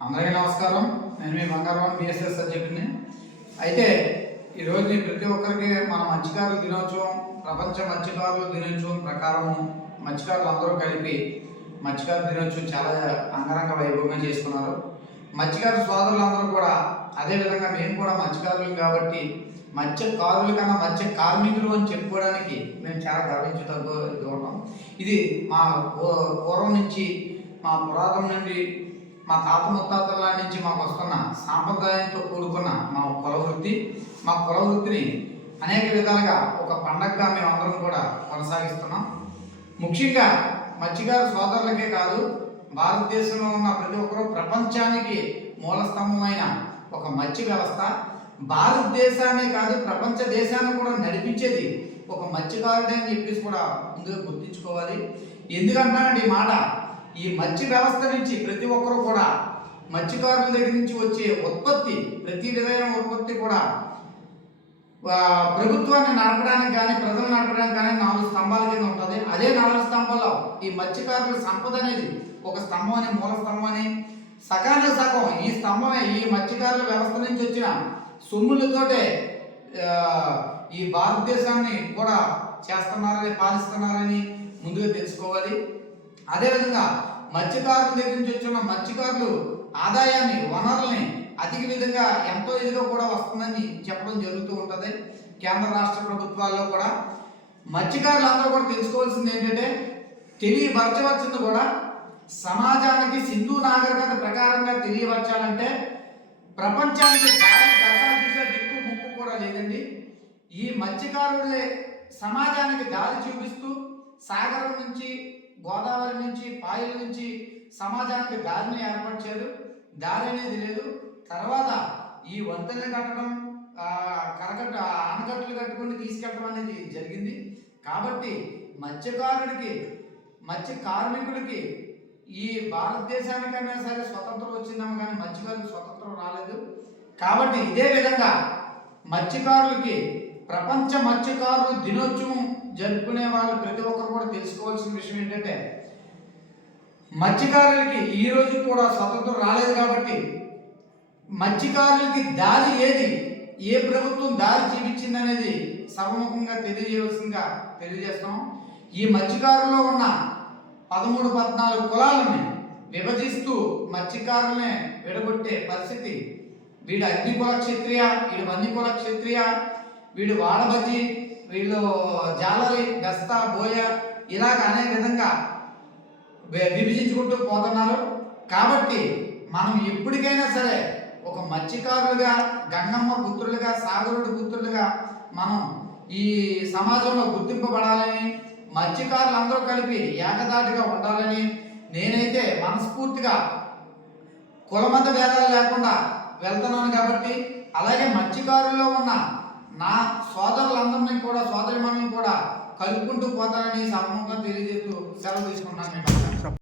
అందరికీ నమస్కారం. నేను మీ బంగారం బిఎస్ఎస్ సబ్జెక్ట్ని అయితే ఈరోజు ప్రతి ఒక్కరికి మన మత్స్యకారుల దినోత్సవం ప్రపంచ మత్స్యకారుల దినోత్సవం ప్రకారము మత్స్యకారులు అందరూ కలిపి మత్స్యకారుల దినోత్సవం చాలా అంగరంగ వైభవంగా చేసుకున్నారు. మత్స్యకారు సోదరులందరూ కూడా అదేవిధంగా మేము కూడా మత్స్యకారులు కాబట్టి మత్స్యకారుల కన్నా మత్స్య కార్మికులు అని చెప్పుకోవడానికి మేము చాలా గర్వించదగ్గ ఇది ఉన్నాం ఇది మా పూర్వం నుంచి మా పురాతనం నుండి మా తాత ముత్తాతల నుంచి మాకు వస్తున్న సాంప్రదాయంతో కూడుకున్న మా కుల వృత్తి మా కుల వృత్తిని అనేక విధాలుగా ఒక పండగగా మేమందరం కూడా కొనసాగిస్తున్నాం. ముఖ్యంగా మత్స్యకారు సోదరులకే కాదు భారతదేశంలో ఉన్న ప్రతి ఒక్కరూ ప్రపంచానికి మూలస్తంభమైన ఒక మత్స్య వ్యవస్థ. భారతదేశాన్ని కాదు ప్రపంచ దేశాన్ని కూడా నడిపించేది ఒక మత్స్యకారుడే అని చెప్పేసి కూడా ముందుగా గుర్తించుకోవాలి. ఎందుకంటానండి ఈ మాట ఈ మత్స్య వ్యవస్థ నుంచి ప్రతి ఒక్కరూ కూడా మత్స్యకారుల దగ్గర నుంచి వచ్చే ఉత్పత్తి ప్రతి విధమైన ఉత్పత్తి కూడా ప్రభుత్వాన్ని నడపడానికి కానీ ప్రజలు నడపడానికి కానీ నాలుగు స్తంభాల కింద ఉంటుంది. అదే నాలుగు స్తంభాల్లో ఈ మత్స్యకారుల సంపద అనేది ఒక స్తంభం అని మూల స్తంభం అని సకాల సగం ఈ స్తంభమే ఈ మత్స్యకారుల వ్యవస్థ నుంచి వచ్చిన సొమ్ములతోటే ఈ భారతదేశాన్ని కూడా చేస్తున్నారని పాలిస్తున్నారని ముందుగా తెలుసుకోవాలి. అదేవిధంగా మత్స్యకారుల దగ్గర నుంచి వచ్చిన మత్స్యకారులు ఆదాయాన్ని వనరుల్ని అధిక విధంగా ఎంతో ఇదిగా కూడా వస్తుందని చెప్పడం జరుగుతూ ఉంటుంది. కేంద్ర రాష్ట్ర ప్రభుత్వాల్లో కూడా. మత్స్యకారులందరూ కూడా తెలుసుకోవాల్సింది ఏంటంటే తెలియపరచవలసింది కూడా సమాజానికి సింధు నాగరికత ప్రకారంగా తెలియపరచాలంటే ప్రపంచానికి దిక్కు ముక్కు కూడా లేదండి. ఈ మత్స్యకారులే సమాజానికి దారి చూపిస్తూ సాగరం నుంచి గోదావరి నుంచి పాయల నుంచి సమాజానికి దారిని ఏర్పాటు చేయరు దారి అనేది లేదు. తర్వాత ఈ వంతెనలు కట్టడం కరకట్ట ఆనకట్టలు కట్టుకొని తీసుకెళ్ళడం అనేది జరిగింది. కాబట్టి మత్స్యకారుడికి మత్స్య కార్మికుడికి ఈ భారతదేశానికైనా సరే స్వతంత్రం వచ్చిందాము కానీ మత్స్యకారులకు స్వతంత్రం రాలేదు. కాబట్టి ఇదే విధంగా మత్స్యకారులకి ప్రపంచ మత్స్యకారులు దినోత్సవం జరుపుకునే వాళ్ళు ప్రతి ఒక్కరు కూడా తెలుసుకోవాల్సిన విషయం ఏంటంటే మత్స్యకారులకి ఈ రోజు కూడా స్వతంత్రం రాలేదు కాబట్టి మత్స్యకారులకి దారి ఏది? ఏ ప్రభుత్వం దారి చూపించింది అనేది సర్వముఖంగా తెలియజేయవలసిందిగా తెలియజేస్తాం ఈ మత్స్యకారుల్లో ఉన్న పదమూడు పద్నాలుగు కులాలని విభజిస్తూ మత్స్యకారులనే విడగొట్టే పరిస్థితి. వీడు అగ్నికుల క్షత్రియ వీడు వన్నికుల క్షత్రియ వీడు వాడబజ్జి వీళ్ళు జాలరి బెస్తా బోయ ఇలాగ అనే విధంగా విభజించుకుంటూ పోతున్నారు. కాబట్టి మనం ఎప్పటికైనా సరే ఒక మత్స్యకారులుగా గంగమ్మ పుత్రులుగా సాగరుడు పుత్రులుగా మనం ఈ సమాజంలో గుర్తింపబడాలని మత్స్యకారులు అందరూ కలిపి ఏకదాటిగా ఉండాలని నేనైతే మనస్ఫూర్తిగా కులమత భేదాలు లేకుండా వెళ్తున్నాను కాబట్టి అలాగే మత్స్యకారుల్లో ఉన్న నా సోదరులందరినీ కూడా సోదరిమణులను కూడా కలుపుకుంటూ పోతానని సమూహంగా తెలియజేస్తూ సెలవు తీసుకున్నాను